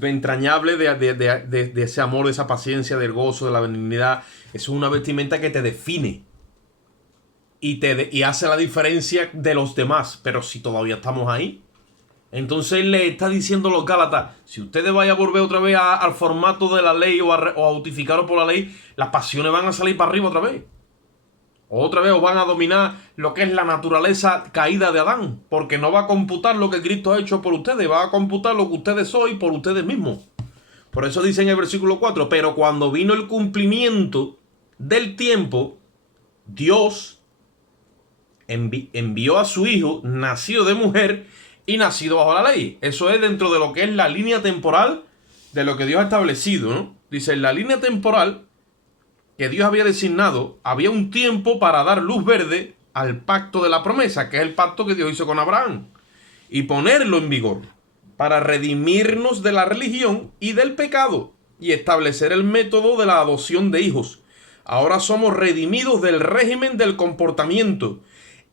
entrañable, de ese amor, de esa paciencia, del gozo, de la benignidad. Eso es una vestimenta que te define. Y hace la diferencia de los demás. Pero si todavía estamos ahí... Entonces le está diciendo a los Gálatas, si ustedes vayan a volver otra vez al formato de la ley o a bautificaros por la ley, las pasiones van a salir para arriba otra vez. Otra vez os van a dominar lo que es la naturaleza caída de Adán, porque no va a computar lo que Cristo ha hecho por ustedes, va a computar lo que ustedes sois por ustedes mismos. Por eso dice en el versículo 4, pero cuando vino el cumplimiento del tiempo, Dios envió a su Hijo, nacido de mujer, y nacido bajo la ley. Eso es dentro de lo que es la línea temporal de lo que Dios ha establecido, ¿no? Dice, en la línea temporal que Dios había designado, había un tiempo para dar luz verde al pacto de la promesa, que es el pacto que Dios hizo con Abraham, y ponerlo en vigor, para redimirnos de la religión y del pecado, y establecer el método de la adopción de hijos. Ahora somos redimidos del régimen del comportamiento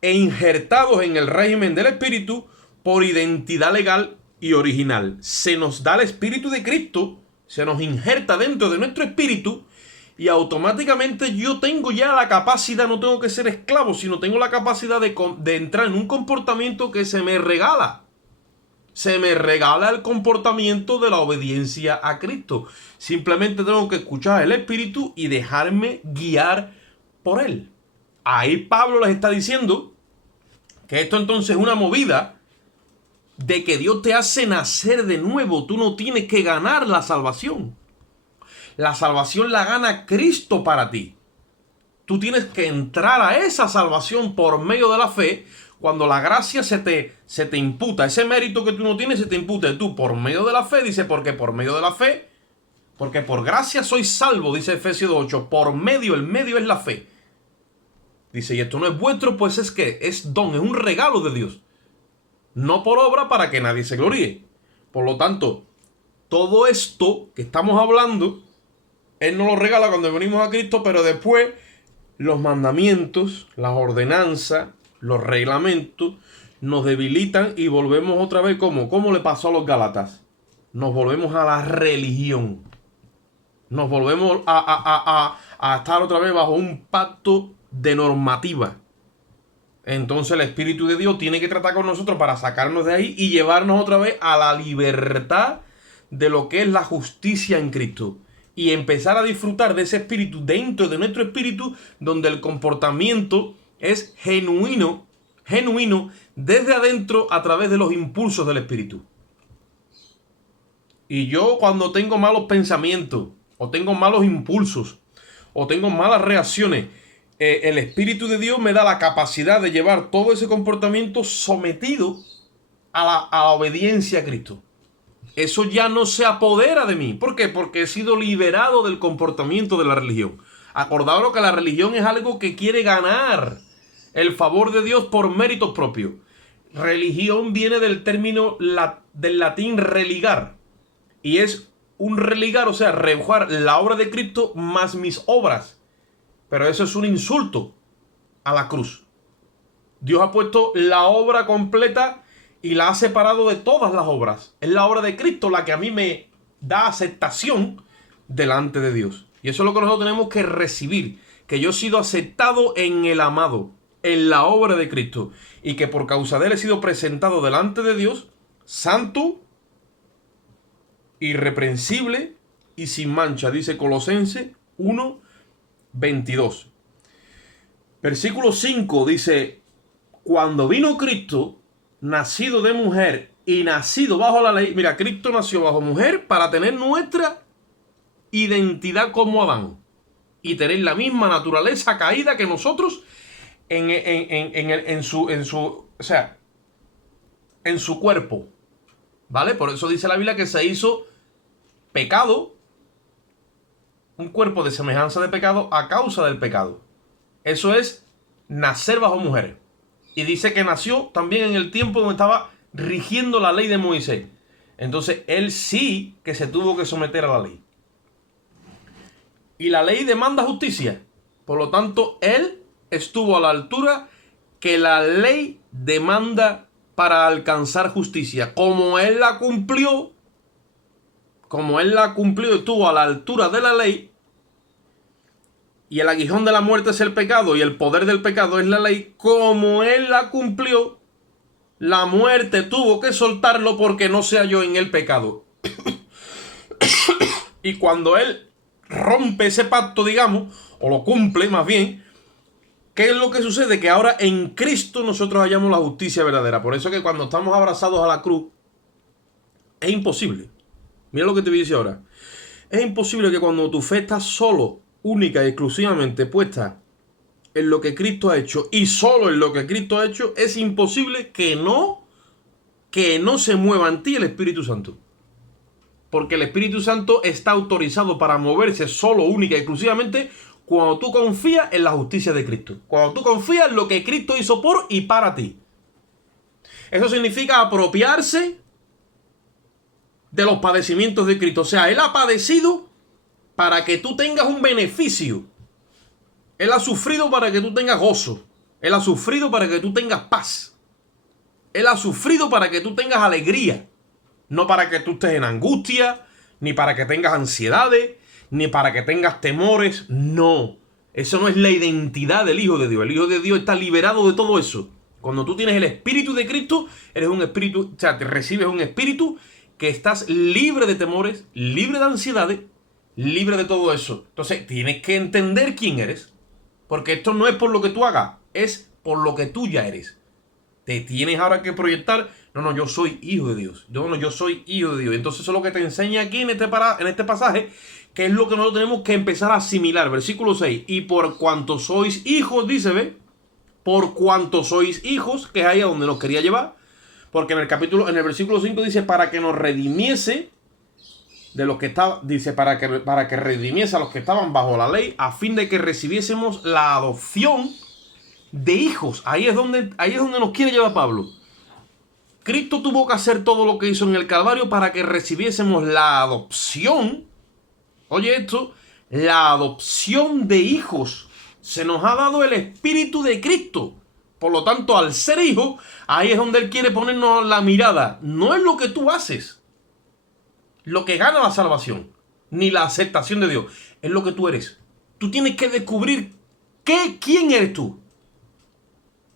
e injertados en el régimen del espíritu, por identidad legal y original. Se nos da el espíritu de Cristo, se nos injerta dentro de nuestro espíritu y automáticamente yo tengo ya la capacidad, no tengo que ser esclavo, sino tengo la capacidad de entrar en un comportamiento que se me regala. Se me regala el comportamiento de la obediencia a Cristo. Simplemente tengo que escuchar el espíritu y dejarme guiar por él. Ahí Pablo les está diciendo que esto entonces es una movida de que Dios te hace nacer de nuevo. Tú no tienes que ganar la salvación. La salvación la gana Cristo para ti. Tú tienes que entrar a esa salvación por medio de la fe. Cuando la gracia se te imputa, ese mérito que tú no tienes se te imputa. Tú por medio de la fe, dice, porque por medio de la fe, porque por gracia sois salvo, dice Efesios 8. Por medio, el medio es la fe. Dice, y esto no es vuestro, pues es que es don, es un regalo de Dios. No por obra para que nadie se gloríe. Por lo tanto, todo esto que estamos hablando, Él nos lo regala cuando venimos a Cristo, pero después los mandamientos, las ordenanzas, los reglamentos, nos debilitan y volvemos otra vez ¿cómo le pasó a los Gálatas? Nos volvemos a la religión. Nos volvemos a estar otra vez bajo un pacto de normativa. Entonces el Espíritu de Dios tiene que tratar con nosotros para sacarnos de ahí y llevarnos otra vez a la libertad de lo que es la justicia en Cristo. Y empezar a disfrutar de ese espíritu dentro de nuestro espíritu, donde el comportamiento es genuino desde adentro a través de los impulsos del espíritu. Y yo cuando tengo malos pensamientos, o tengo malos impulsos, o tengo malas reacciones, el Espíritu de Dios me da la capacidad de llevar todo ese comportamiento sometido a la obediencia a Cristo. Eso ya no se apodera de mí. ¿Por qué? Porque he sido liberado del comportamiento de la religión. Acordaros que la religión es algo que quiere ganar el favor de Dios por méritos propios. Religión viene del término del latín religar. Y es un religar, o sea, rebajar la obra de Cristo más mis obras. Pero eso es un insulto a la cruz. Dios ha puesto la obra completa y la ha separado de todas las obras. Es la obra de Cristo la que a mí me da aceptación delante de Dios. Y eso es lo que nosotros tenemos que recibir. Que yo he sido aceptado en el amado, en la obra de Cristo. Y que por causa de él he sido presentado delante de Dios, santo, irreprensible y sin mancha. Dice Colosenses 1:22. Versículo 5 dice: cuando vino Cristo, nacido de mujer y nacido bajo la ley. Mira, Cristo nació bajo mujer para tener nuestra identidad como Adán y tener la misma naturaleza caída que nosotros en su cuerpo, ¿vale? Por eso dice la Biblia que se hizo pecado, un cuerpo de semejanza de pecado a causa del pecado. Eso es nacer bajo mujer. Y dice que nació también en el tiempo donde estaba rigiendo la ley de Moisés. Entonces él sí que se tuvo que someter a la ley. Y la ley demanda justicia. Por lo tanto, él estuvo a la altura que la ley demanda para alcanzar justicia. Como él la cumplió, estuvo a la altura de la ley, y el aguijón de la muerte es el pecado, y el poder del pecado es la ley, como él la cumplió, la muerte tuvo que soltarlo porque no se halló en el pecado. Y cuando él rompe ese pacto, digamos, o lo cumple más bien, ¿qué es lo que sucede? Que ahora en Cristo nosotros hallamos la justicia verdadera. Por eso que cuando estamos abrazados a la cruz, es imposible. Mira lo que te voy a decir ahora. Es imposible que cuando tu fe está solo, única y exclusivamente puesta en lo que Cristo ha hecho y solo en lo que Cristo ha hecho, es imposible que no se mueva en ti el Espíritu Santo. Porque el Espíritu Santo está autorizado para moverse solo, única y exclusivamente cuando tú confías en la justicia de Cristo. Cuando tú confías en lo que Cristo hizo por y para ti. Eso significa apropiarse de los padecimientos de Cristo. O sea, él ha padecido para que tú tengas un beneficio. Él ha sufrido para que tú tengas gozo. Él ha sufrido para que tú tengas paz. Él ha sufrido para que tú tengas alegría. No para que tú estés en angustia, ni para que tengas ansiedades, ni para que tengas temores. No. Eso no es la identidad del Hijo de Dios. El Hijo de Dios está liberado de todo eso. Cuando tú tienes el Espíritu de Cristo, eres un espíritu, o sea, te recibes un espíritu que estás libre de temores, libre de ansiedades, libre de todo eso. Entonces, tienes que entender quién eres. Porque esto no es por lo que tú hagas, es por lo que tú ya eres. Te tienes ahora que proyectar, no, yo soy hijo de Dios. Yo soy hijo de Dios. Entonces eso es lo que te enseña aquí en este pasaje, que es lo que nosotros tenemos que empezar a asimilar. Versículo 6. Y por cuanto sois hijos, dice, ¿ve? Por cuanto sois hijos, que es ahí a donde nos quería llevar. Porque en el versículo 5 dice, para que nos redimiese de los que estaban, dice, para que redimiese a los que estaban bajo la ley, a fin de que recibiésemos la adopción de hijos. Ahí es donde nos quiere llevar Pablo. Cristo tuvo que hacer todo lo que hizo en el Calvario para que recibiésemos la adopción. Oye esto, la adopción de hijos. Se nos ha dado el Espíritu de Cristo. Por lo tanto, al ser hijo, ahí es donde Él quiere ponernos la mirada. No es lo que tú haces lo que gana la salvación, ni la aceptación de Dios. Es lo que tú eres. Tú tienes que descubrir quién eres tú.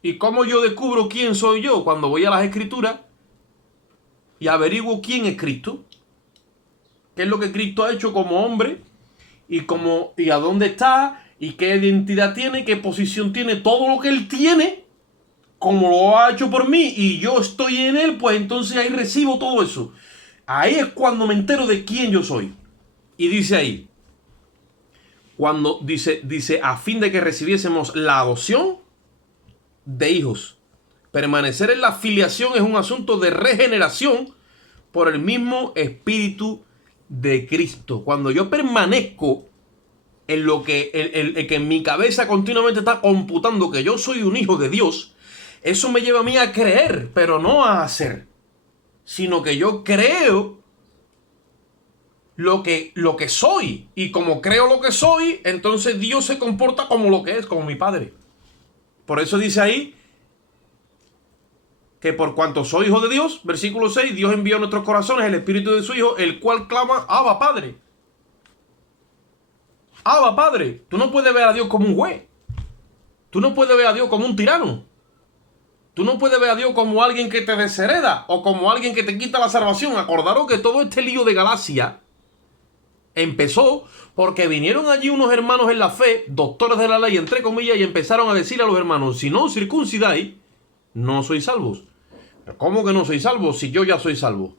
¿Y cómo yo descubro quién soy yo? Cuando voy a las Escrituras y averiguo quién es Cristo. qué es lo que Cristo ha hecho como hombre y a dónde está y qué identidad tiene, qué posición tiene, todo lo que él tiene, como lo ha hecho por mí y yo estoy en él, pues entonces ahí recibo todo eso. Ahí es cuando me entero de quién yo soy. Y dice ahí, cuando dice a fin de que recibiésemos la adopción de hijos. Permanecer en la filiación es un asunto de regeneración por el mismo Espíritu de Cristo. Cuando yo permanezco en lo que, que en mi cabeza continuamente está computando que yo soy un hijo de Dios, eso me lleva a mí a creer, pero no a hacer, sino que yo creo lo que soy, y como creo lo que soy, entonces Dios se comporta como lo que es, como mi Padre. Por eso dice ahí que por cuanto soy hijo de Dios, versículo 6, Dios envió a nuestros corazones el Espíritu de su Hijo, el cual clama, Abba Padre. Abba Padre. Tú no puedes ver a Dios como un juez. Tú no puedes ver a Dios como un tirano. Tú no puedes ver a Dios como alguien que te deshereda o como alguien que te quita la salvación. Acordaros que todo este lío de Galacia empezó porque vinieron allí unos hermanos en la fe, doctores de la ley, entre comillas, y empezaron a decirle a los hermanos, si no os circuncidáis, no sois salvos. ¿Cómo que no soy salvo si yo ya soy salvo?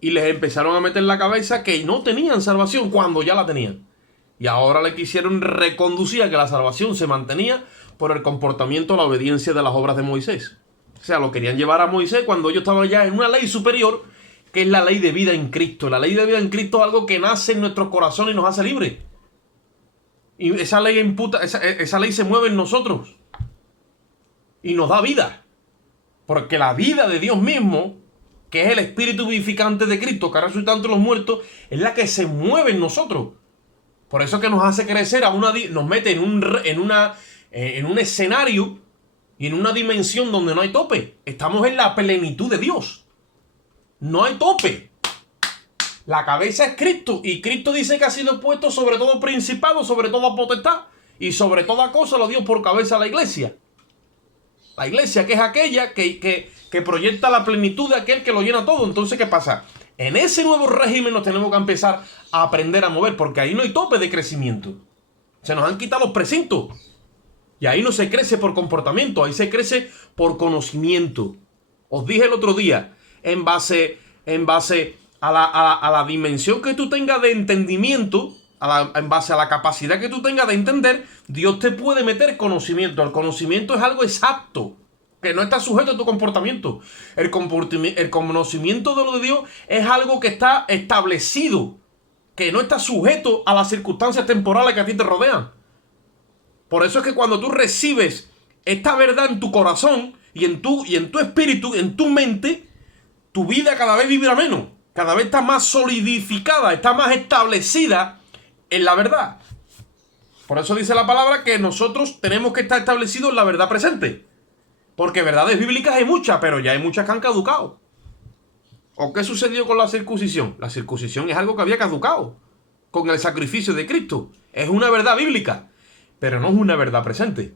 Y les empezaron a meter en la cabeza que no tenían salvación cuando ya la tenían. Y ahora le quisieron reconducir a que la salvación se mantenía por el comportamiento, la obediencia de las obras de Moisés. O sea, lo querían llevar a Moisés cuando ellos estaban ya en una ley superior, que es la ley de vida en Cristo. La ley de vida en Cristo es algo que nace en nuestros corazones y nos hace libres. Y esa ley esa ley se mueve en nosotros y nos da vida. Porque la vida de Dios mismo, que es el espíritu vivificante de Cristo, que ha resucitado entre los muertos, es la que se mueve en nosotros. Por eso que nos hace crecer nos mete en un escenario y en una dimensión donde no hay tope. Estamos en la plenitud de Dios. No hay tope. La cabeza es Cristo, y Cristo dice que ha sido puesto sobre todo principado, sobre toda potestad y sobre toda cosa lo dio por cabeza a la iglesia. La iglesia, que es aquella que proyecta la plenitud de aquel que lo llena todo. Entonces, ¿qué pasa? En ese nuevo régimen nos tenemos que empezar a aprender a mover, porque ahí no hay tope de crecimiento. Se nos han quitado los precintos. Y ahí no se crece por comportamiento, ahí se crece por conocimiento. Os dije el otro día, en base a la dimensión que tú tengas de entendimiento, en base a la capacidad que tú tengas de entender, Dios te puede meter conocimiento. El conocimiento es algo exacto, que no está sujeto a tu comportamiento. El conocimiento de lo de Dios es algo que está establecido, que no está sujeto a las circunstancias temporales que a ti te rodean. Por eso es que cuando tú recibes esta verdad en tu corazón y en tu espíritu, en tu mente, tu vida cada vez vivirá menos. Cada vez está más solidificada, está más establecida en la verdad. Por eso dice la palabra que nosotros tenemos que estar establecidos en la verdad presente. Porque verdades bíblicas hay muchas, pero ya hay muchas que han caducado. ¿O qué sucedió con la circuncisión? La circuncisión es algo que había caducado con el sacrificio de Cristo. Es una verdad bíblica, pero no es una verdad presente.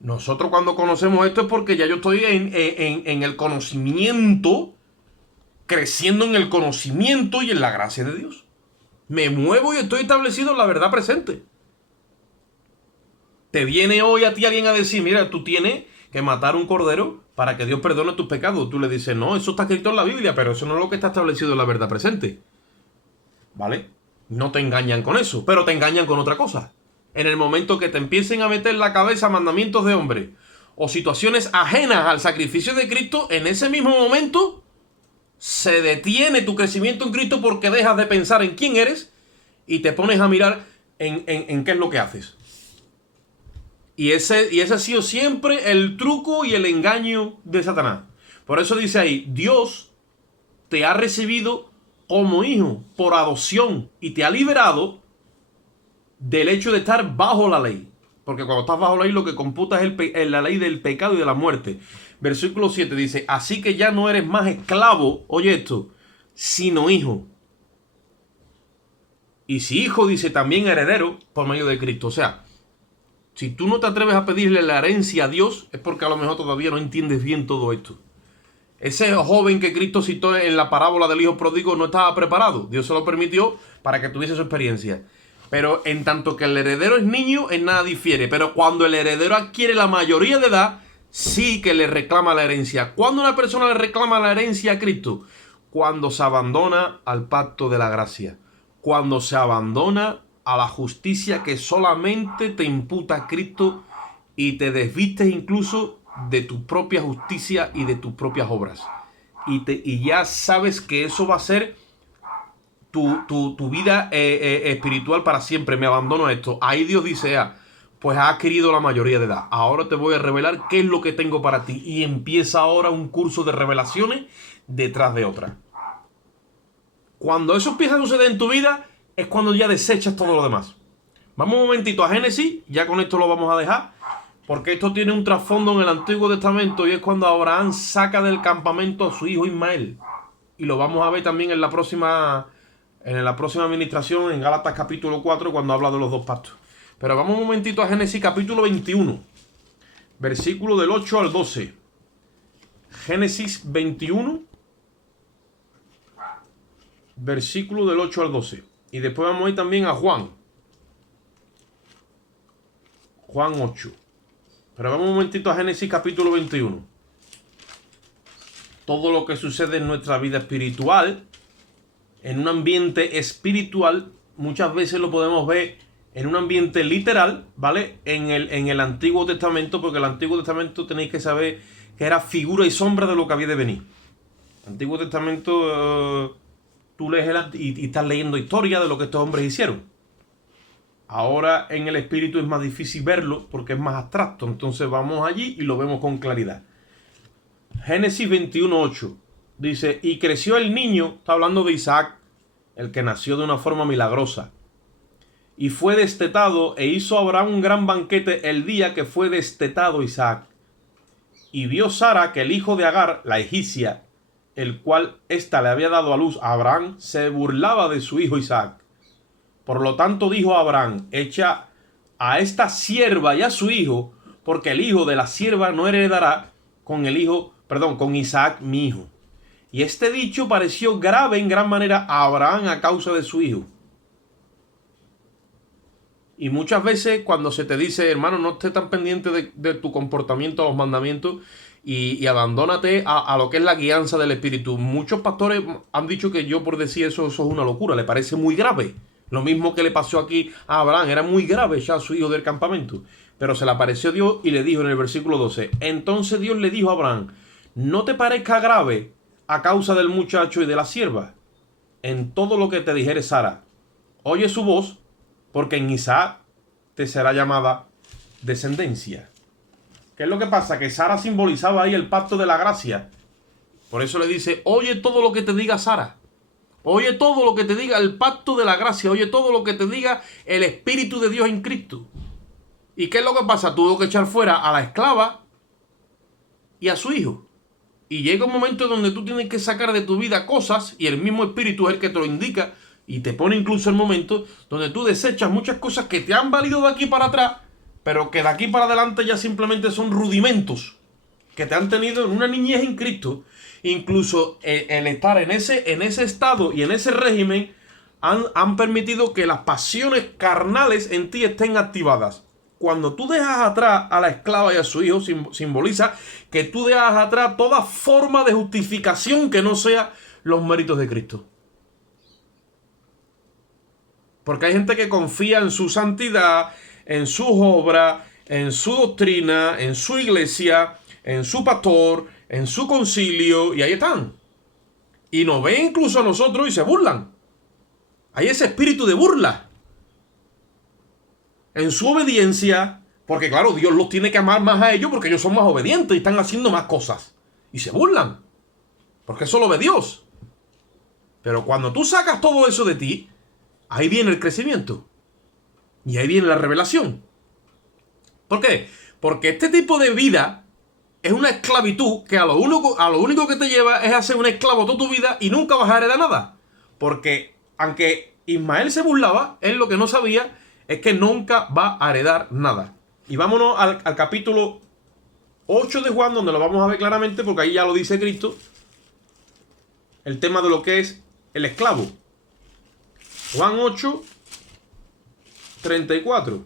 Nosotros cuando conocemos esto es porque ya yo estoy en el conocimiento, creciendo en el conocimiento y en la gracia de Dios. Me muevo y estoy establecido en la verdad presente. Te viene hoy a ti alguien a decir, mira, tú tienes que matar un cordero para que Dios perdone tus pecados. Tú le dices, no, eso está escrito en la Biblia, pero eso no es lo que está establecido en la verdad presente. ¿Vale? No te engañan con eso, pero te engañan con otra cosa. En el momento que te empiecen a meter en la cabeza mandamientos de hombre o situaciones ajenas al sacrificio de Cristo, en ese mismo momento se detiene tu crecimiento en Cristo, porque dejas de pensar en quién eres y te pones a mirar en qué es lo que haces. Y ese ha sido siempre el truco y el engaño de Satanás. Por eso dice ahí, Dios te ha recibido como hijo por adopción y te ha liberado del hecho de estar bajo la ley. Porque cuando estás bajo la ley, lo que computa es la ley del pecado y de la muerte. Versículo 7 dice, así que ya no eres más esclavo, oye esto, sino hijo. Y si hijo, dice, también heredero por medio de Cristo. O sea, si tú no te atreves a pedirle la herencia a Dios, es porque a lo mejor todavía no entiendes bien todo esto. Ese joven que Cristo citó en la parábola del hijo pródigo no estaba preparado. Dios se lo permitió para que tuviese su experiencia. Pero en tanto que el heredero es niño, en nada difiere. Pero cuando el heredero adquiere la mayoría de edad, sí que le reclama la herencia. ¿Cuándo una persona le reclama la herencia a Cristo? Cuando se abandona al pacto de la gracia. Cuando se abandona a la justicia que solamente te imputa Cristo y te desvistes incluso de tu propia justicia y de tus propias obras. Y ya sabes que eso va a ser tu vida espiritual para siempre. Me abandono a esto. Ahí Dios dice, pues has adquirido la mayoría de edad. Ahora te voy a revelar qué es lo que tengo para ti. Y empieza ahora un curso de revelaciones detrás de otra. Cuando eso empieza a suceder en tu vida, es cuando ya desechas todo lo demás. Vamos un momentito a Génesis, ya con esto lo vamos a dejar, porque esto tiene un trasfondo en el Antiguo Testamento y es cuando Abraham saca del campamento a su hijo Ismael. Y lo vamos a ver también en la próxima administración, en Gálatas capítulo 4, cuando habla de los dos pactos. Pero vamos un momentito a Génesis capítulo 21, versículo del 8 al 12. Génesis 21, versículo del 8 al 12. Y después vamos a ir también a Juan 8. Pero vamos un momentito a Génesis capítulo 21. Todo lo que sucede en nuestra vida espiritual, en un ambiente espiritual, muchas veces lo podemos ver en un ambiente literal, ¿vale? En el Antiguo Testamento, porque el Antiguo Testamento tenéis que saber que era figura y sombra de lo que había de venir. El Antiguo Testamento, tú lees y estás leyendo historia de lo que estos hombres hicieron. Ahora en el espíritu es más difícil verlo porque es más abstracto. Entonces vamos allí y lo vemos con claridad. Génesis 21:8 dice, y creció el niño, está hablando de Isaac, el que nació de una forma milagrosa, y fue destetado, e hizo Abraham un gran banquete el día que fue destetado Isaac. Y vio Sara que el hijo de Agar, la egipcia, el cual ésta le había dado a luz a Abraham, se burlaba de su hijo Isaac. Por lo tanto dijo Abraham, echa a esta sierva y a su hijo, porque el hijo de la sierva no heredará con Isaac mi hijo. Y este dicho pareció grave en gran manera a Abraham a causa de su hijo. Y muchas veces cuando se te dice, hermano, no estés tan pendiente de tu comportamiento a los mandamientos y abandónate a lo que es la guianza del Espíritu. Muchos pastores han dicho que yo por decir eso es una locura, le parece muy grave. Lo mismo que le pasó aquí a Abraham, era muy grave echar a su hijo del campamento. Pero se le apareció Dios y le dijo en el versículo 12, entonces Dios le dijo a Abraham, no te parezca grave a causa del muchacho y de la sierva. En todo lo que te dijere Sara, oye su voz, porque en Isaac te será llamada descendencia. ¿Qué es lo que pasa? Que Sara simbolizaba ahí el pacto de la gracia. Por eso le dice, oye todo lo que te diga Sara. Oye todo lo que te diga el pacto de la gracia. Oye todo lo que te diga el Espíritu de Dios en Cristo. ¿Y qué es lo que pasa? Tuvo que echar fuera a la esclava y a su hijo. Y llega un momento donde tú tienes que sacar de tu vida cosas y el mismo Espíritu es el que te lo indica y te pone incluso el momento donde tú desechas muchas cosas que te han valido de aquí para atrás, pero que de aquí para adelante ya simplemente son rudimentos que te han tenido en una niñez en Cristo. Incluso el estar en ese estado y en ese régimen han permitido que las pasiones carnales en ti estén activadas. Cuando tú dejas atrás a la esclava y a su hijo, simboliza que tú dejas atrás toda forma de justificación que no sea los méritos de Cristo. Porque hay gente que confía en su santidad, en sus obras, en su doctrina, en su iglesia, en su pastor, en su concilio, y ahí están. Y nos ven incluso a nosotros y se burlan. Hay ese espíritu de burla. En su obediencia, porque claro, Dios los tiene que amar más a ellos porque ellos son más obedientes y están haciendo más cosas. Y se burlan. Porque eso lo ve Dios. Pero cuando tú sacas todo eso de ti, ahí viene el crecimiento. Y ahí viene la revelación. ¿Por qué? Porque este tipo de vida es una esclavitud que a lo único que te lleva es a ser un esclavo toda tu vida y nunca vas a heredar nada. Porque aunque Ismael se burlaba, él lo que no sabía es que nunca va a heredar nada. Y vámonos al capítulo 8 de Juan, donde lo vamos a ver claramente, porque ahí ya lo dice Cristo. el tema de lo que es el esclavo. Juan 8, 34.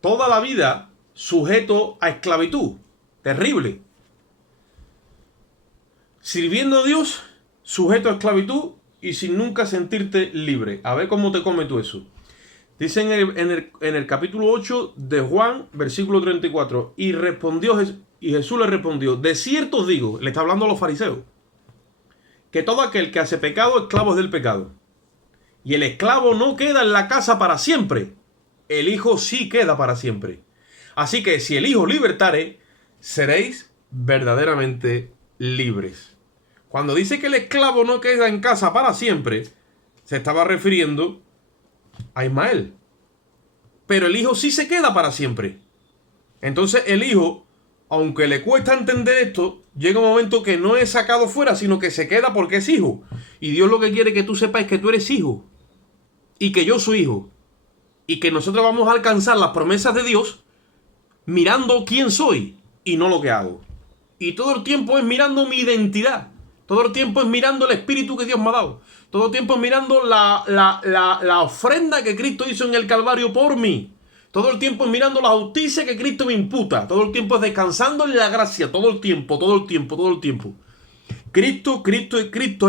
Toda la vida sujeto a esclavitud. Terrible. Sirviendo a Dios, sujeto a esclavitud y sin nunca sentirte libre. A ver cómo te come tú eso. Dice en el capítulo 8 de Juan, versículo 34. Y Jesús le respondió: de cierto os digo, le está hablando a los fariseos, que todo aquel que hace pecado, esclavo es del pecado. Y el esclavo no queda en la casa para siempre. El Hijo sí queda para siempre. Así que si el Hijo libertare, seréis verdaderamente libres. Cuando dice que el esclavo no queda en casa para siempre, se estaba refiriendo a Ismael. Pero el Hijo sí se queda para siempre. Entonces el Hijo, aunque le cuesta entender esto, llega un momento que no es sacado fuera, sino que se queda porque es hijo. Y Dios lo que quiere que tú sepas es que tú eres hijo. Y que yo soy hijo. Y que nosotros vamos a alcanzar las promesas de Dios mirando quién soy y no lo que hago. Y todo el tiempo es mirando mi identidad. Todo el tiempo es mirando el espíritu que Dios me ha dado. Todo el tiempo es mirando la ofrenda que Cristo hizo en el Calvario por mí. Todo el tiempo es mirando la justicia que Cristo me imputa. Todo el tiempo es descansando en la gracia. Todo el tiempo. Cristo es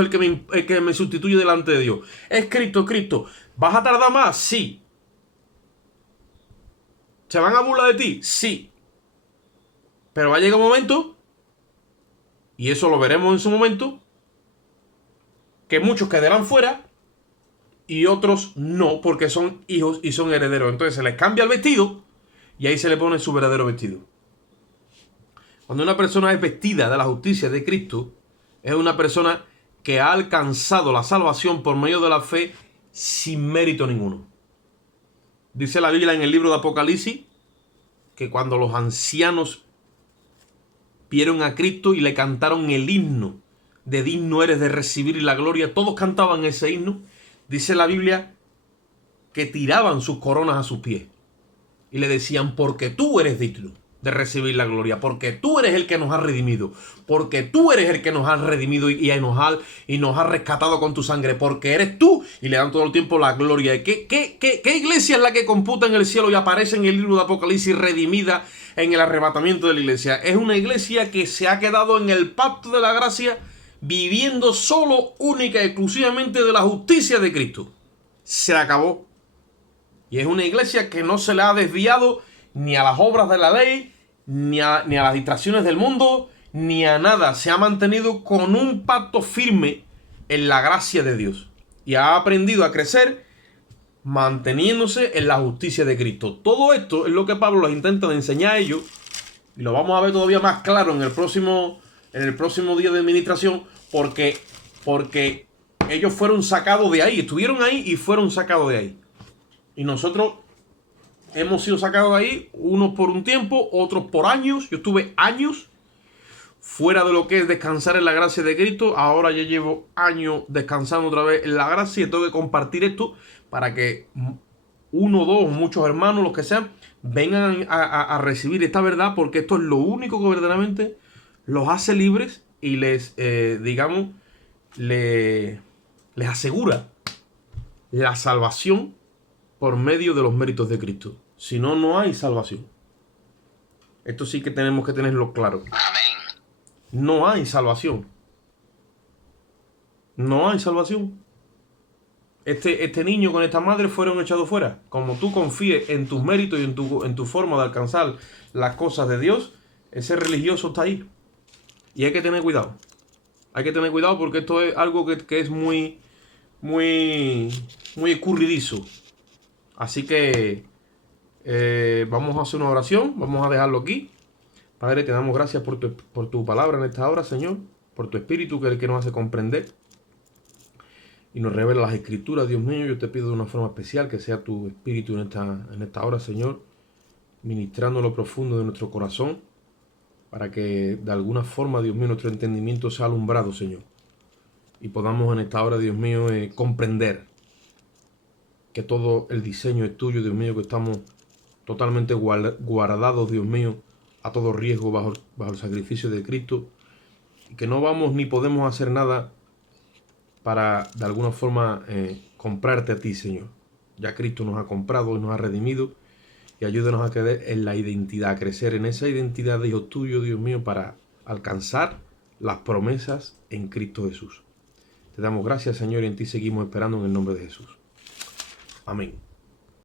el que me sustituye delante de Dios. Es Cristo. ¿Vas a tardar más? Sí. ¿Se van a burlar de ti? Sí. Pero va a llegar un momento, y eso lo veremos en su momento, que muchos quedarán fuera y otros no, porque son hijos y son herederos. Entonces se les cambia el vestido y ahí se le pone su verdadero vestido. Cuando una persona es vestida de la justicia de Cristo, es una persona que ha alcanzado la salvación por medio de la fe sin mérito ninguno. Dice la Biblia en el libro de Apocalipsis que cuando los ancianos vieron a Cristo y le cantaron el himno de digno eres de recibir la gloria, todos cantaban ese himno. Dice la Biblia que tiraban sus coronas a sus pies y le decían: porque tú eres digno de recibir la gloria, porque tú eres el que nos ha redimido, porque tú eres el que nos ha redimido y nos ha rescatado con tu sangre, porque eres tú, y le dan todo el tiempo la gloria. ¿Y qué iglesia es la que computa en el cielo y aparece en el libro de Apocalipsis redimida en el arrebatamiento de la iglesia? Es una iglesia que se ha quedado en el pacto de la gracia, viviendo solo, única y exclusivamente de la justicia de Cristo. Se acabó. Y es una iglesia que no se le ha desviado ni a las obras de la ley, ni a las distracciones del mundo, ni a nada. Se ha mantenido con un pacto firme en la gracia de Dios. Y ha aprendido a crecer manteniéndose en la justicia de Cristo. Todo esto es lo que Pablo les intenta de enseñar a ellos. Y lo vamos a ver todavía más claro en el próximo día de administración. Porque ellos fueron sacados de ahí. Estuvieron ahí y fueron sacados de ahí. Y nosotros hemos sido sacados de ahí, unos por un tiempo, otros por años. Yo estuve años fuera de lo que es descansar en la gracia de Cristo. Ahora ya llevo años descansando otra vez en la gracia y tengo que compartir esto para que uno, dos, muchos hermanos, los que sean, vengan a recibir esta verdad, porque esto es lo único que verdaderamente los hace libres y les, les asegura la salvación por medio de los méritos de Cristo. Si no, no hay salvación. Esto sí que tenemos que tenerlo claro. Amén. No hay salvación. No hay salvación. Este niño con esta madre fueron echados fuera. Como tú confíes en tus méritos y en tu forma de alcanzar las cosas de Dios, ese religioso está ahí. Y hay que tener cuidado. Hay que tener cuidado porque esto es algo que es muy escurridizo. Así que vamos a hacer una oración. Vamos a dejarlo aquí. Padre, te damos gracias por tu palabra en esta hora, Señor. Por tu espíritu, que es el que nos hace comprender y nos revela las escrituras, Dios mío. Yo te pido de una forma especial que sea tu espíritu en esta hora, Señor, ministrando lo profundo de nuestro corazón, para que de alguna forma, Dios mío, nuestro entendimiento sea alumbrado, Señor, y podamos en esta hora, Dios mío, comprender que todo el diseño es tuyo, Dios mío, que estamos totalmente guardados, Dios mío, a todo riesgo bajo el sacrificio de Cristo, y que no vamos ni podemos hacer nada para de alguna forma comprarte a ti, Señor. Ya Cristo nos ha comprado y nos ha redimido, y ayúdanos a creer en la identidad, a crecer en esa identidad de hijo tuyo, Dios mío, para alcanzar las promesas en Cristo Jesús. Te damos gracias, Señor, y en ti seguimos esperando en el nombre de Jesús. Amén.